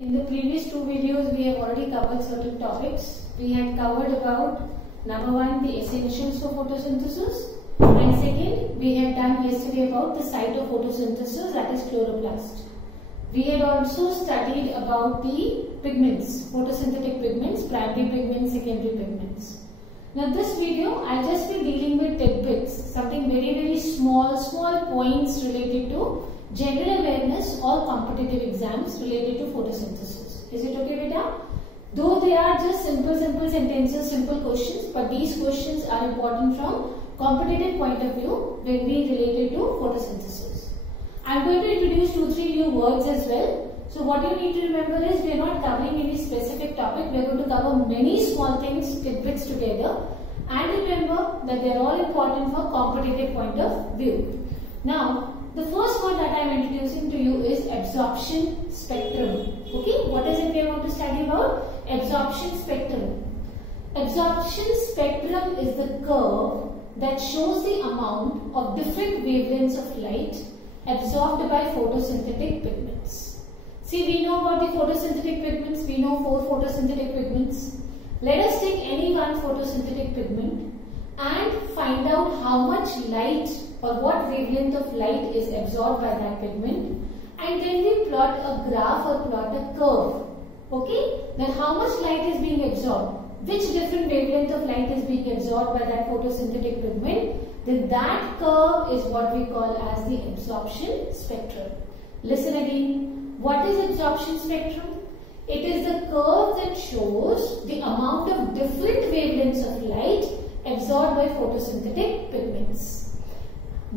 In the previous two videos, we have already covered certain topics. We had covered about number one, the essentials for photosynthesis, and second, we had done yesterday about the site of photosynthesis, that is chloroplast. We had also studied about the pigments, photosynthetic pigments, primary pigments, secondary pigments. Now this video, I'll just be dealing with tidbits, something very small points related to general awareness or competitive exams related to photosynthesis. Is it okay, beta? Though they are just simple sentences, simple questions, but these questions are important from competitive point of view when we related to photosynthesis. I am going to introduce 2-3 new words as well. So what you need to remember is we are not covering any specific topic. We are going to cover many small things, tidbits together, and remember that they are all important for competitive point of view. Now, the first word that I am introducing to you is absorption spectrum. Okay, what is it we are going to study about? Absorption spectrum. Absorption spectrum is the curve that shows the amount of different wavelengths of light absorbed by photosynthetic pigments. See, we know about the photosynthetic pigments. We know 4 photosynthetic pigments. Let us take any one photosynthetic pigment and find out how much light or what wavelength of light is absorbed by that pigment, and then we plot a graph or plot a curve. Okay? Then how much light is being absorbed? Which different wavelength of light is being absorbed by that photosynthetic pigment? Then that curve is what we call as the absorption spectrum. Listen again. What is absorption spectrum? It is the curve that shows the amount of different wavelengths of light absorbed by photosynthetic pigments.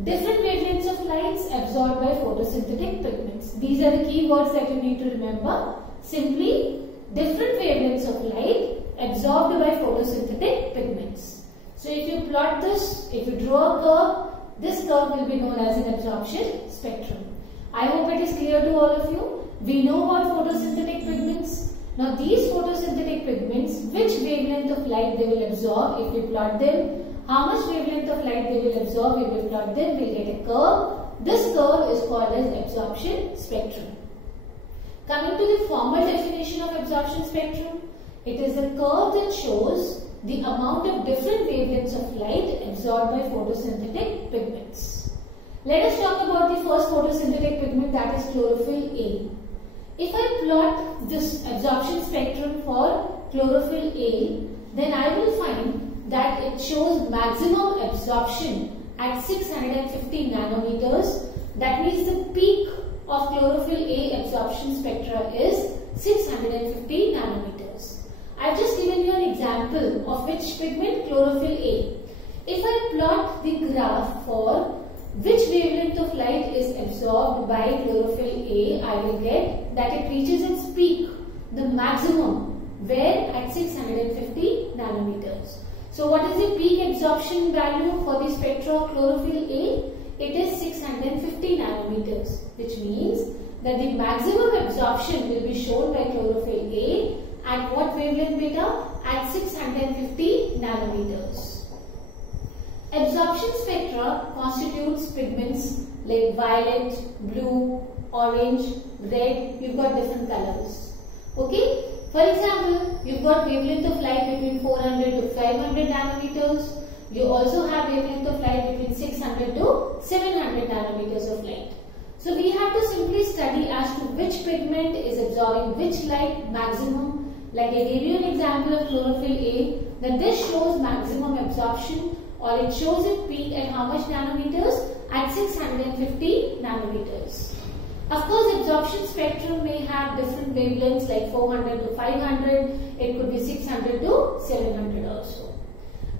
Different wavelengths of lights absorbed by photosynthetic pigments. These are the key words that you need to remember. Simply, different wavelengths of light absorbed by photosynthetic pigments. So if you plot this, if you draw a curve, this curve will be known as an absorption spectrum. I hope it is clear to all of you. We know about photosynthetic pigments. Now these photosynthetic pigments, which wavelength of light they will absorb if we plot them, how much wavelength of light they will absorb if we plot them, we will get a curve. This curve is called as absorption spectrum. Coming to the formal definition of absorption spectrum, it is the curve that shows the amount of different wavelengths of light absorbed by photosynthetic pigments. Let us talk about the first photosynthetic pigment, that is chlorophyll A. If I plot this absorption spectrum for chlorophyll A, then I will find that it shows maximum absorption at 650 nanometers. That means the peak of chlorophyll A absorption spectra is 650 nanometers. I have just given you an example of which pigment? Chlorophyll A. If I plot the graph for which wavelength of light is absorbed by chlorophyll A, I will get that it reaches its peak, the maximum, where at 650 nanometers. So what is the peak absorption value for the spectra of chlorophyll A? It is 650 nanometers, which means that the maximum absorption will be shown by chlorophyll A at what wavelength beta? At 650 nanometers. Absorption spectra constitutes pigments like violet, blue, orange, red. You've got different colors. Okay? For example, you've got wavelength of light between 400 to 500 nanometers. You also have wavelength of light between 600 to 700 nanometers of light. So we have to simply study as to which pigment is absorbing which light maximum. Like I gave you an example of chlorophyll A, that this shows maximum absorption, or it shows its peak at how much nanometers? At 650 nanometers. Of course, absorption spectrum may have different wavelengths like 400 to 500, it could be 600 to 700 also.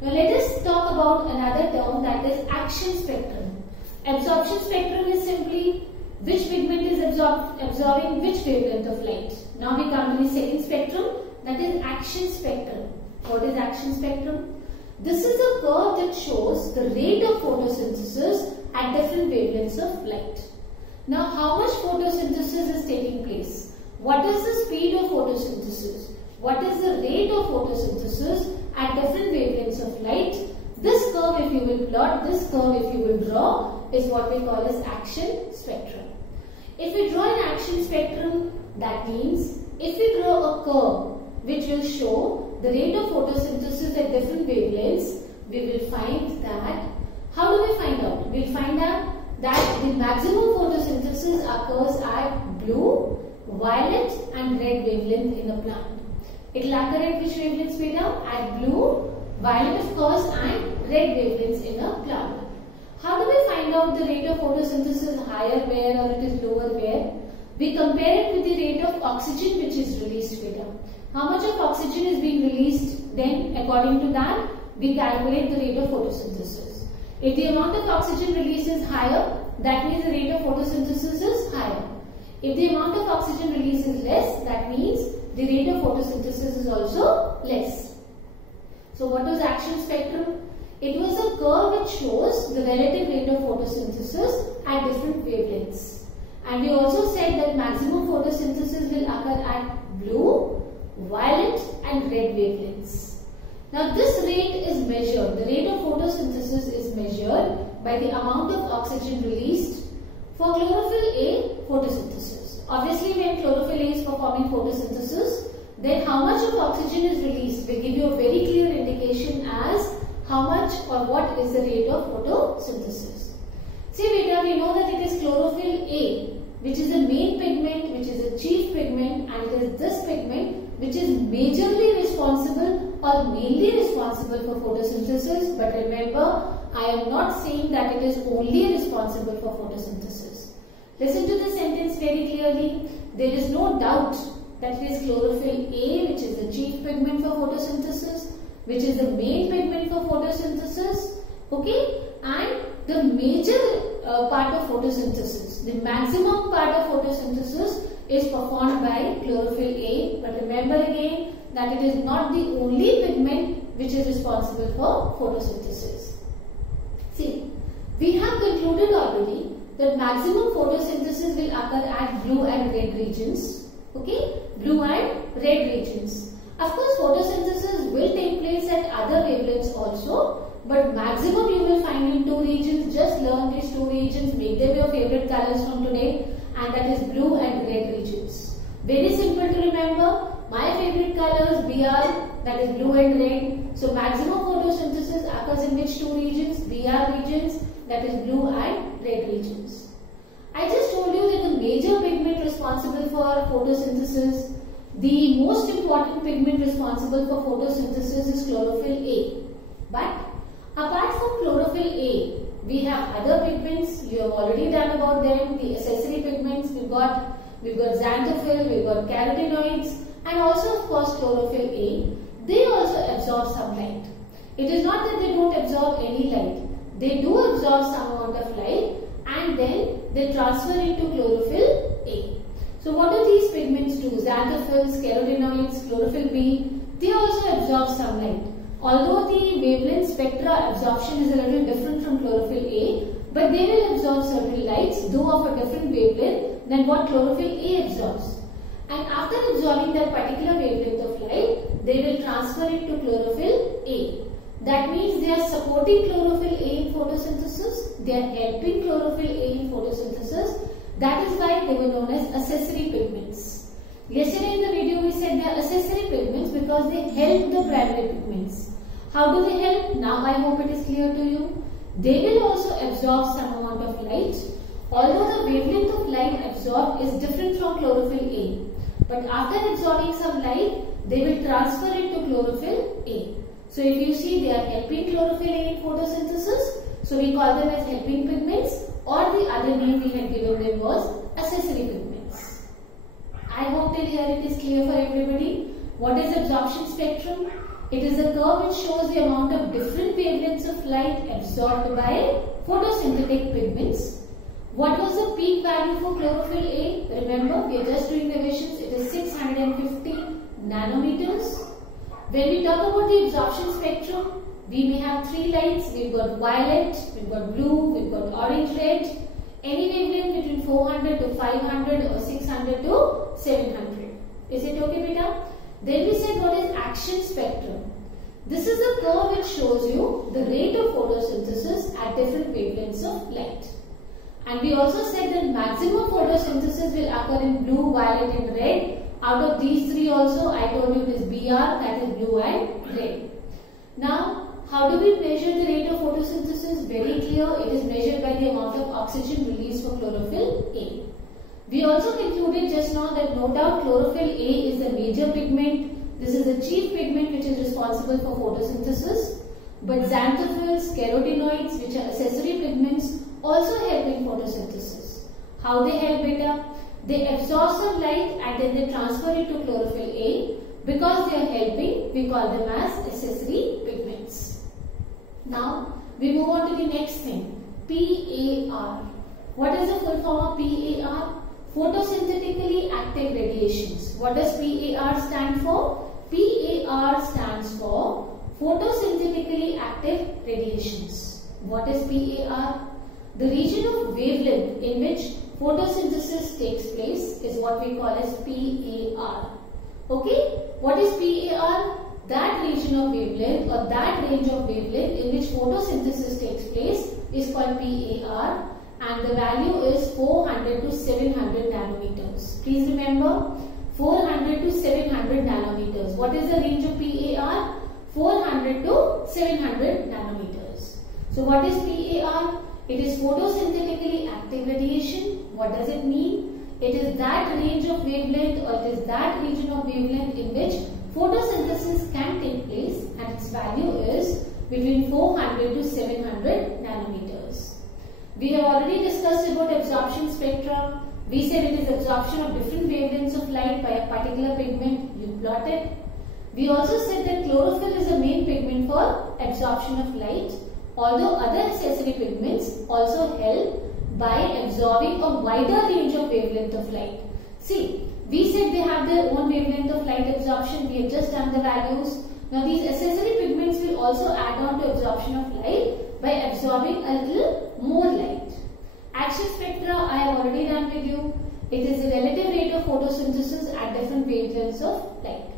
Now let us talk about another term, that is action spectrum. Absorption spectrum is simply which pigment is absorbing which wavelength of light. Now we come to the second spectrum, that is action spectrum. What is action spectrum? This is a curve that shows the rate of photosynthesis at different wavelengths of light. Now how much photosynthesis is taking place? What is the speed of photosynthesis? What is the rate of photosynthesis at different wavelengths of light? This curve, if you will plot, this curve if you will draw, is what we call as action spectrum. If we draw an action spectrum, that means if we draw a curve which will show the rate of photosynthesis at different wavelengths, we will find that, how do we find out? We will find out that the maximum photosynthesis occurs at blue, violet and red wavelength in the plant. It will occur at which wavelengths, beta? At blue, violet of course and red wavelengths in a plant. How do we find out the rate of photosynthesis higher where or it is lower where? We compare it with the rate of oxygen which is released, beta. How much of oxygen is being released? Then according to that we calculate the rate of photosynthesis. If the amount of oxygen released is higher, that means the rate of photosynthesis is higher. If the amount of oxygen released is less, that means the rate of photosynthesis is also less. So what was action spectrum? It was a curve which shows the relative rate of photosynthesis at different wavelengths. And we also said that maximum photosynthesis will occur at blue, violet and red wavelengths. Now this rate is measured, the rate of photosynthesis is measured by the amount of oxygen released for chlorophyll A photosynthesis. Obviously when chlorophyll A is performing photosynthesis, then how much of oxygen is released will give you a very clear indication as how much or what is the rate of photosynthesis. See beta, we know that it is chlorophyll A which is the main pigment, which is the chief pigment, and it is this pigment which is majorly responsible or mainly responsible for photosynthesis. But remember, I am not saying that it is only responsible for photosynthesis. Listen to the sentence very clearly. There is no doubt that it is chlorophyll A which is the chief pigment for photosynthesis, which is the main pigment for photosynthesis, okay, and the major part of photosynthesis, the maximum part of photosynthesis is performed by chlorophyll A. But remember again that it is not the only pigment which is responsible for photosynthesis. See, we have concluded already that maximum photosynthesis will occur at blue and red regions, okay, blue and red regions. Of course, photosynthesis will take place at other wavelengths also, but maximum you will find in two regions. Just learn these two regions, make them your favorite colors from today, and that is blue and red regions. Very simple to remember. My favorite colors BR, that is blue and red. So maximum photosynthesis occurs in which two regions? BR regions, that is blue and red regions. I just told you that the major pigment responsible for photosynthesis, the most important pigment responsible for photosynthesis is chlorophyll A. But apart from chlorophyll A, we have other pigments. You have already done about them. The accessory pigments, we've got xanthophyll, we've got carotenoids, and also of course chlorophyll A. They also absorb some light. It is not that they don't absorb any light. They do absorb some amount of light and then they transfer into chlorophyll A. So what do these pigments do? Xanthophylls, carotenoids, chlorophyll B, they also absorb some light. Although the wavelength spectra absorption is a little different from chlorophyll A, but they will absorb certain lights, though of a different wavelength than what chlorophyll A absorbs. And after absorbing that particular wavelength of light, they will transfer it to chlorophyll A. That means they are supporting chlorophyll A in photosynthesis, they are helping chlorophyll A in photosynthesis. That is why they were known as accessory pigments. Yesterday in the video we said they are accessory pigments because they help the primary pigments. How do they help? Now I hope it is clear to you. They will also absorb some amount of light. Although the wavelength of light absorbed is different from chlorophyll A. But after absorbing some light, they will transfer it to chlorophyll A. So if you see, they are helping chlorophyll A in photosynthesis. So we call them as helping pigments, or the other name we had given them was accessory pigments. I hope till here it is clear for everybody. What is absorption spectrum? It is a curve which shows the amount of different wavelengths of light absorbed by photosynthetic pigments. What was the peak value for chlorophyll A? Remember, we are just doing revisions. It is 650 nanometers. When we talk about the absorption spectrum, we may have three lights. We've got violet, we've got blue, we've got orange, red. Any wavelength between 400 to 500 or 600 to 700. Is it okay, beta? Then we said what is action spectrum. This is a curve which shows you the rate of photosynthesis at different wavelengths of light. And we also said that maximum photosynthesis will occur in blue, violet and red Out of these three also, I told you it is BR, that is blue and red. Now, how do we measure the rate of photosynthesis? Very clear, it is measured by the amount of oxygen released for chlorophyll A. We also concluded just now that no doubt chlorophyll A is a major pigment. This is the chief pigment which is responsible for photosynthesis. But xanthophylls, carotenoids, which are accessory pigments, also help in photosynthesis. How they help beta? They absorb some light and then they transfer it to chlorophyll A. Because they are helping, we call them as accessory pigments. Now, we move on to the next thing. PAR. What is the full form of PAR? Photosynthetically active radiations. What does PAR stand for? PAR stands for photosynthetically active radiations. What is PAR? The region of wavelength in which photosynthesis takes place is what we call as PAR. Okay? What is PAR? That region of wavelength or that range of wavelength in which photosynthesis takes place is called PAR, and the value is 400 to 700 nanometers. Please remember, 400 to 700 nanometers. What is the range of PAR? 400 to 700 nanometers. So what is PAR? It is photosynthetically active radiation. What does it mean? It is that range of wavelength or it is that region of wavelength in which photosynthesis can take place, and its value is between 400 to 700 nanometers. We have already discussed about absorption spectra. We said it is absorption of different wavelengths of light by a particular pigment. You plotted. We also said that chlorophyll is the main pigment for absorption of light, although other accessory pigments also help by absorbing a wider range of wavelength of light. See, we said they have their own wavelength of light absorption. We have just done the values. Now these accessory pigments will also add on to absorption of light by absorbing a little more light. Action spectra I have already done with you. It is the relative rate of photosynthesis at different wavelengths of light.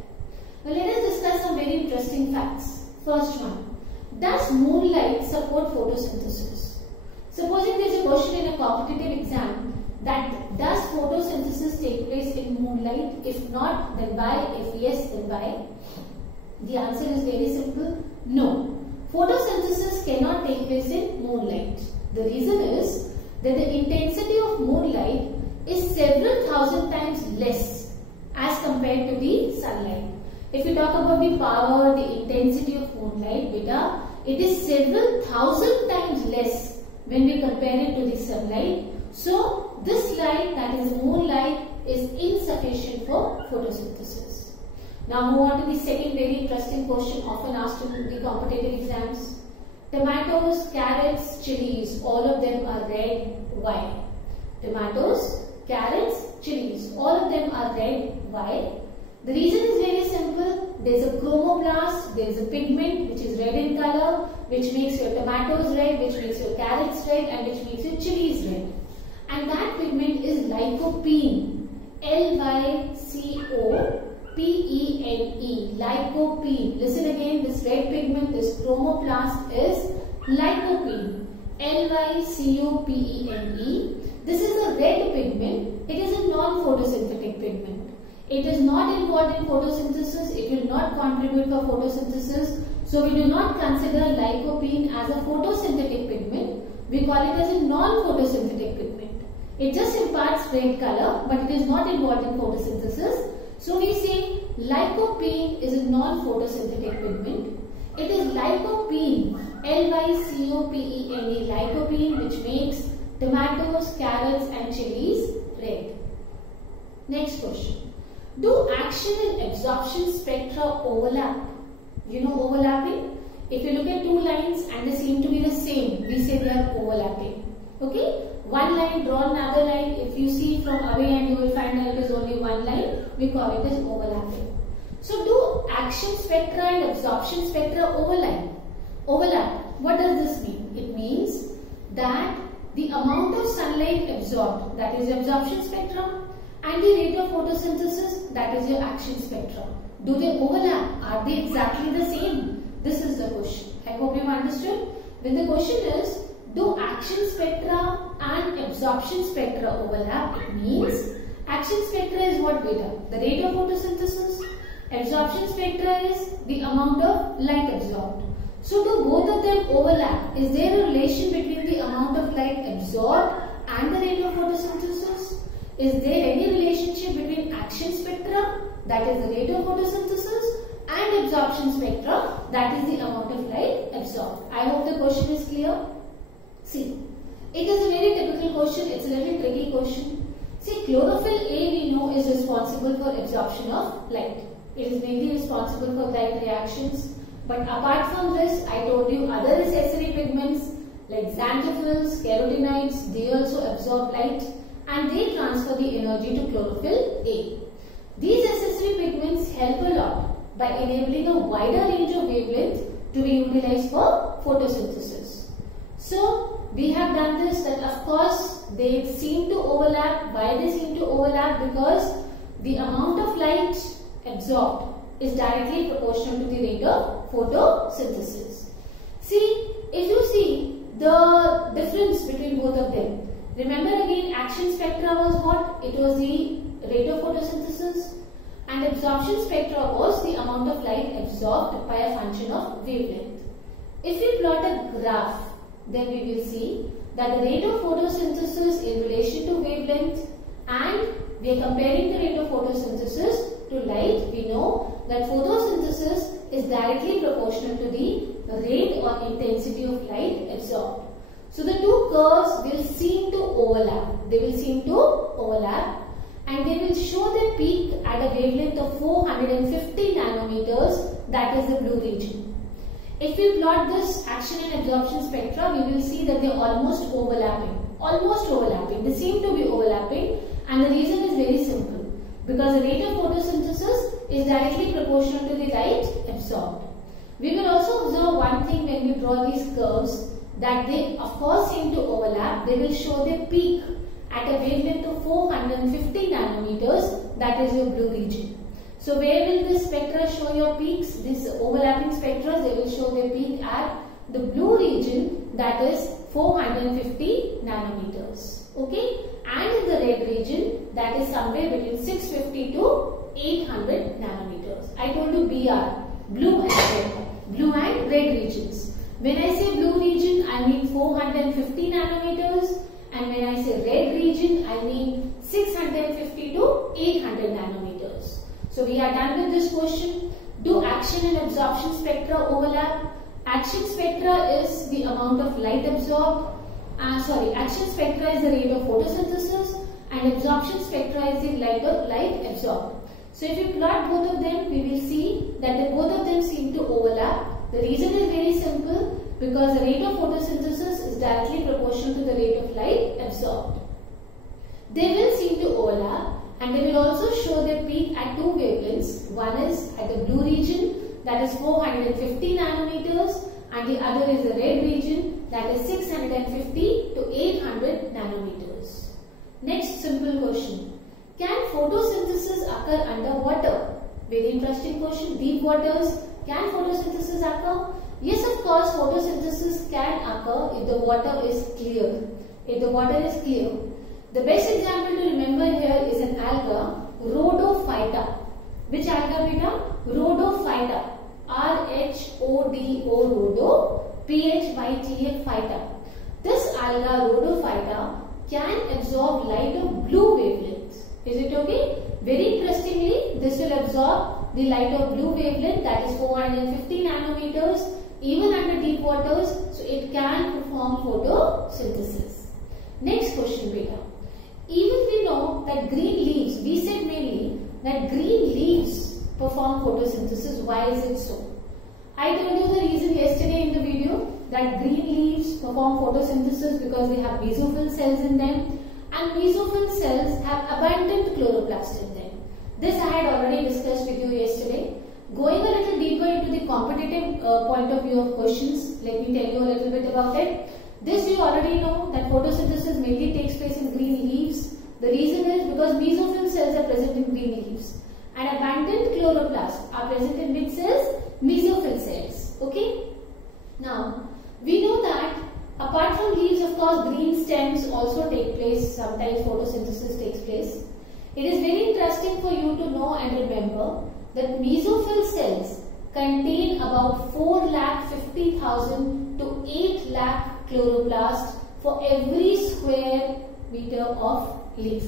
Now let us discuss some very interesting facts. First one, does moonlight support photosynthesis? Supposing there is a question in a competitive exam that does photosynthesis take place in moonlight? If not, then why? If yes, then why? The answer is very simple. No. Photosynthesis cannot take place in moonlight. The reason is that the intensity of moonlight is several thousand times less as compared to the sunlight. If you talk about the power, the intensity of moonlight, beta, it is several thousand times less when we compare it to the sunlight. So, this light, that is moonlight, is insufficient for photosynthesis. Now move on to the second very interesting question often asked in the competitive exams. Tomatoes, carrots, chilies, all of them are red. Why? Tomatoes, carrots, chilies, all of them are red. Why? The reason is very simple. There is a chromoplast, there is a pigment which is red in color, which makes your tomatoes red, which makes your carrots red, and which makes your chilies red. And that pigment is lycopene. L-Y-C-O-P-E-N-E. Lycopene. Listen again, this red pigment, this chromoplast is lycopene. L-Y-C-O-P-E-N-E. This is a red pigment. It is a non-photosynthetic pigment. It is not involved in photosynthesis. It will not contribute for photosynthesis. So we do not consider lycopene as a photosynthetic pigment. We call it as a non-photosynthetic pigment. It just imparts red color, but it is not involved in photosynthesis. So we say lycopene is a non-photosynthetic pigment. It is lycopene, L-Y-C-O-P-E-N-E, lycopene, which makes tomatoes, carrots and chilies red. Next question. Do action and absorption spectra overlap? You know overlapping? If you look at two lines and they seem to be the same, we say they are overlapping. Okay? One line drawn another line. If you see from away and you will find that it is only one line, we call it as overlapping. So do action spectra and absorption spectra overlap? What does this mean? It means that the amount of sunlight absorbed, that is absorption spectra, and the rate of photosynthesis, that is your action spectra. Do they overlap? Are they exactly the same? This is the question. I hope you have understood. When the question is, do action spectra and absorption spectra overlap? It means Action spectra is what beta? The rate of photosynthesis. Absorption spectra is the amount of light absorbed. So do both of them overlap? Is there a relation between the amount of light absorbed and the rate of photosynthesis? Is there any relationship between action spectra, that is the rate of photosynthesis, and absorption spectra, that is the amount of light absorbed? I hope the question is clear. See, it is a very typical question, it's a little tricky question. See, chlorophyll A we know is responsible for absorption of light. It is mainly responsible for light reactions. But apart from this, I told you other accessory pigments like xanthophylls, carotenoids, they also absorb light and they transfer the energy to chlorophyll A. These accessory pigments help a lot by enabling a wider range of wavelength to be utilized for photosynthesis. So, we have done this that of course they seem to overlap. Why they seem to overlap? Because the amount of light absorbed is directly proportional to the rate of photosynthesis. See, if you see the difference between both of them, remember again action spectra was what? It was the rate of photosynthesis, and absorption spectra was the amount of light absorbed by a function of wavelength. If we plot a graph, then we will see that the rate of photosynthesis in relation to wavelength, and we are comparing the rate of photosynthesis to light. We know that photosynthesis is directly proportional to the rate or intensity of light absorbed. So the two curves will seem to overlap. They will seem to overlap and they will show their peak at a wavelength of 450 nanometers, that is the blue region. If we plot this action and absorption spectra, we will see that they are almost overlapping. Almost overlapping. They seem to be overlapping, and the reason is very simple. Because the rate of photosynthesis is directly proportional to the light absorbed. We will also observe one thing when we draw these curves, that they of course seem to overlap. They will show their peak at a wavelength of 450 nanometers, that is your blue region. So where will this spectra show your peaks? These overlapping spectra, they will show their peak at the blue region, that is 450 nanometers. Okay, and in the red region, that is somewhere between 650 to 800 nanometers. I told you BR, blue and red regions. When I say blue region, I mean 450 nanometers, and when I say red region, I mean 650 to 800 nanometers. So we are done with this question. Do action and absorption spectra overlap? Action spectra is the amount of light absorbed. Action spectra is the rate of photosynthesis, and absorption spectra is the light absorbed. So if you plot both of them, we will see that both of them seem to overlap. The reason is very simple, because the rate of photosynthesis is directly proportional to the rate of light absorbed. They will seem to overlap, and they will also show their peak at two wavelengths. One is at the blue region, that is 450 nanometers, and the other is the red region, that is 650 to 800 nanometers. Next simple question. Can photosynthesis occur underwater? Very interesting question. Deep waters, can photosynthesis occur? Yes, of course, photosynthesis can occur if the water is clear. If the water is clear. The best example to remember here is an alga, Rhodophyta. Which alga beta? Rhodophyta. R-H-O-D-O, Rhodo, P-H-Y-T-A, phyta. This alga, Rhodophyta, can absorb light of blue wavelength. Is it okay? Very interestingly, this will absorb the light of blue wavelength, that is 450 nanometers, even under deep waters, so it can perform photosynthesis. Next question, beta. Even we know that green leaves, we said mainly that green leaves perform photosynthesis. Why is it so? I told you the reason yesterday in the video that green leaves perform photosynthesis because they have mesophyll cells in them, and mesophyll cells have abundant chloroplast in them. This I had already discussed with you yesterday. Going a little deeper into the competitive point of view of questions, let me tell you a little bit about it. This you already know that photosynthesis mainly takes place in green leaves. The reason is because mesophyll cells are present in green leaves, and abundant chloroplasts are present in which cells? Mesophyll cells. Okay. Now, we know that apart from leaves, of course, green stems also take place. Sometimes photosynthesis takes place. It is very interesting for you to know and remember that mesophyll cells contain about 4,50,000 to 8 lakh chloroplasts for every square meter of leaf.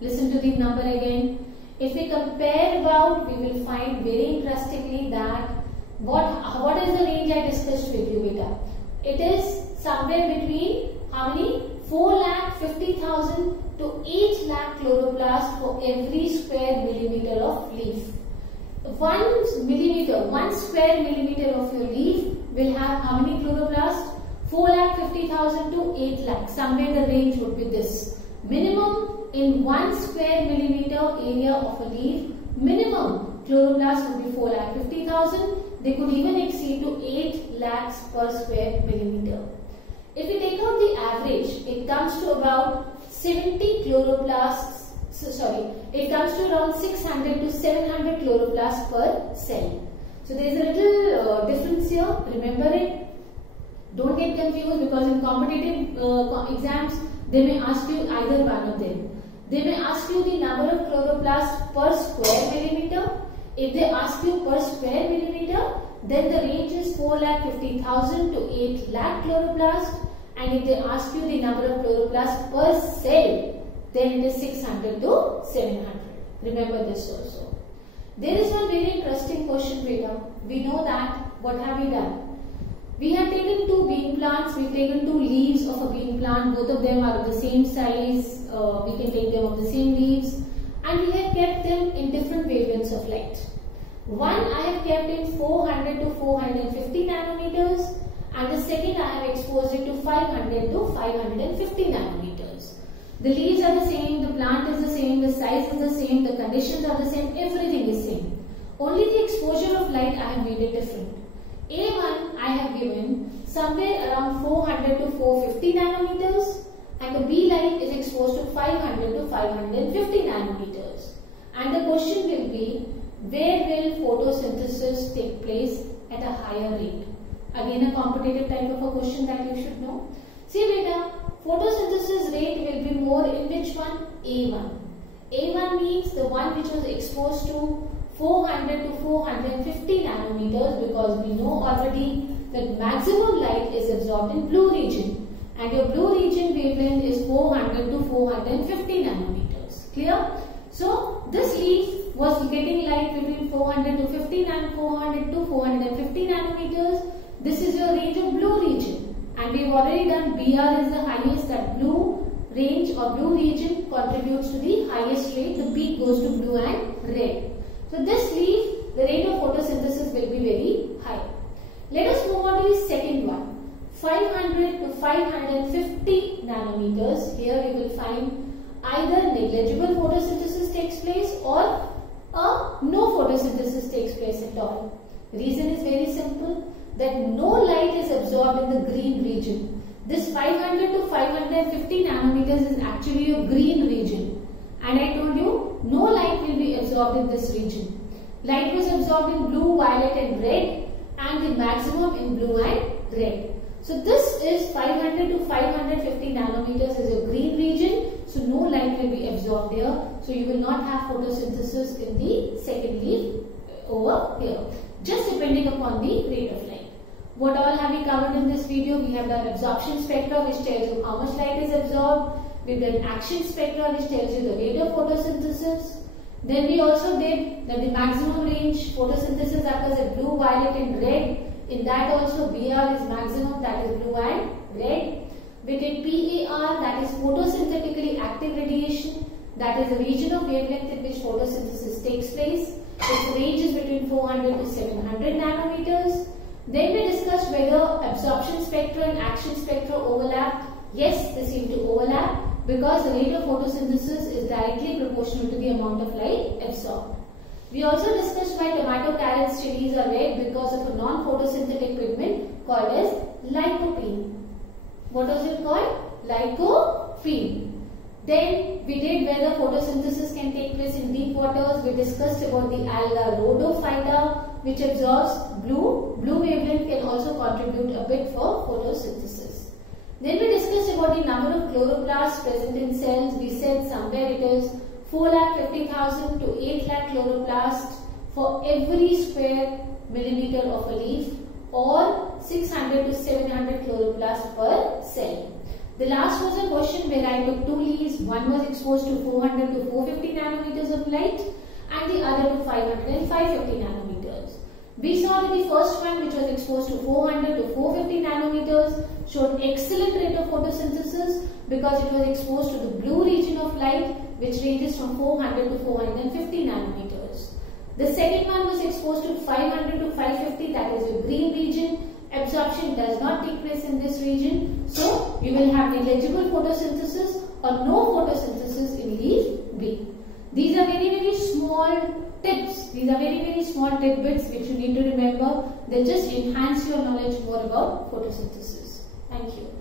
Listen to the number again. If we compare about, we will find very interestingly that what is the range I discussed with you, beta? It is somewhere between how many? 4,50,000 to 8 lakh chloroplasts for every square millimeter of leaf. 1 square millimeter of your leaf will have how many chloroplasts? 4,50,000 to 8 lakh. Somewhere the range would be this. Minimum in 1 square millimeter area of a leaf, minimum chloroplasts would be 4,50,000. They could even exceed to 8 lakhs per square millimeter. If we take out the average, it comes to about 70 chloroplasts. It comes to around 600 to 700 chloroplasts per cell. So there is a little difference here. Remember it. Don't get confused, because in competitive exams, they may ask you either one of them. They may ask you the number of chloroplasts per square millimeter. If they ask you per square millimeter, then the range is 4,50,000 to 8 lakh chloroplasts. And if they ask you the number of chloroplasts per cell, then it is 600 to 700. Remember this also. There is one very interesting question, beta. We know that. What have we done? We have taken 2 bean plants. We have taken 2 leaves of a bean plant. Both of them are of the same size. We can take them of the same leaves. And we have kept them in different wavelengths of light. One I have kept in 400 to 450 nanometers. And the second I have exposed it to 500 to 550 nanometers. The leaves are the same, the plant is the same, the size is the same, the conditions are the same, everything is same. Only the exposure of light I have made it different. A1 I have given somewhere around 400 to 450 nanometers, and the B light is exposed to 500 to 550 nanometers. And the question will be, where will photosynthesis take place at a higher rate? Again, a competitive type of a question that you should know. See beta, photosynthesis rate will be more in which one? A1. A1 means the one which was exposed to 400 to 450 nanometers, because we know already that maximum light is absorbed in blue region, and your blue region wavelength is 400 to 450 nanometers. Clear? So this leaf was getting light between 400 to 50 and 400 to 450 nanometers. This is your range of blue region, and we have already done BR is the highest, that blue range or blue region contributes to the highest rate. The peak goes to blue and red. So this leaf, the rate of photosynthesis will be very high. Let us move on to the second one. 500 to 550 nanometers. Here we will find either negligible photosynthesis takes place or no photosynthesis takes place at all. Reason is very simple, that no light is absorbed in the green region. This 500 to 550 nanometers is actually a green region. And I told you, no light will be absorbed in this region. Light was absorbed in blue, violet and red, and the maximum in blue and red. So this is 500 to 550 nanometers is a green region. So no light will be absorbed here. So you will not have photosynthesis in the second leaf over here. Just depending upon the rate of light. What all have we covered in this video? We have done absorption spectra, which tells you how much light is absorbed. We've done action spectra, which tells you the rate of photosynthesis. Then we also did that the maximum range photosynthesis occurs at blue, violet and red. In that also BR is maximum, that is blue and red. We did PAR, that is photosynthetically active radiation. That is the region of wavelength in which photosynthesis takes place. Its range is between 400 to 700 nanometers. Then we discussed whether absorption spectra and action spectra overlap. Yes, they seem to overlap because the rate of photosynthesis is directly proportional to the amount of light absorbed. We also discussed why tomato, carrots, chilies are red because of a non-photosynthetic pigment called as lycopene. What was it called? Lycopene. Then we did whether photosynthesis can take place in deep waters. We discussed about the alga rhodophyta, which absorbs blue. Blue wavelength can also contribute a bit for photosynthesis. Then we discussed about the number of chloroplasts present in cells. We said somewhere it is 4,50,000 to 8 lakh chloroplasts for every square millimeter of a leaf, or 600 to 700 chloroplasts per cell. The last was a question where I took two leaves. One was exposed to 400 to 450 nanometers of light and the other to 500 and 550 nanometers. We saw that the first one, which was exposed to 400 to 450 nanometers, showed excellent rate of photosynthesis because it was exposed to the blue region of light, which ranges from 400 to 450 nanometers. The second one was exposed to 500 to 550, that is your green region. Absorption does not take place in this region, so you will have negligible photosynthesis or no photosynthesis in leaf B. These are very small tips. These are very small tidbits which you need to remember. They just enhance your knowledge more about photosynthesis. Thank you.